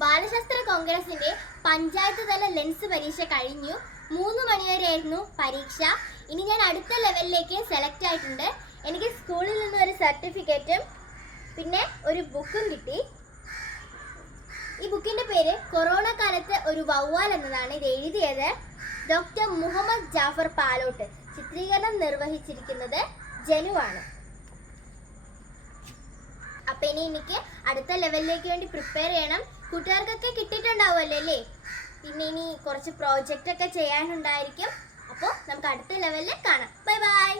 ബാലശാസ്ത്ര കോൺഗ്രസിന്റെ പഞ്ചായത്ത് തല ലെൻസ് പരീക്ഷ കഴിഞ്ഞു. 3 മണിവരെയായിരുന്നു പരീക്ഷ. ഇനി ഞാൻ അടുത്ത ലെവലിലേക്ക് സെലക്ട് ആയിട്ടുണ്ട്. എനിക്ക് സ്കൂളിൽ നിന്ന് ഒരു സർട്ടിഫിക്കറ്റും പിന്നെ ഒരു ബുക്കും കിട്ടി. ഈ ബുക്കിന്റെ പേര് കൊറോണ കാലത്ത് ഒരു വവ്വാൽ എന്നതാണ്. ഇത് എഴുതിയത് ഡോക്ടർ മുഹമ്മദ് ജാഫർ പാലോട്ട്. ചിത്രീകരണം നിർവഹിച്ചിരിക്കുന്നത് ജനുവാണ്. അപ്പൊ ഇനി എനിക്ക് അടുത്ത ലെവലിലേക്ക് വേണ്ടി പ്രിപ്പയർ ചെയ്യണം. കൂട്ടുകാർക്കൊക്കെ കിട്ടിയിട്ടുണ്ടാവുമല്ലോ അല്ലേ? പിന്നെ ഇനി കുറച്ച് പ്രോജക്റ്റ് ഒക്കെ ചെയ്യാനുണ്ടായിരിക്കും. അപ്പോൾ നമുക്ക് അടുത്ത ലെവലിൽ കാണാം. Bye bye.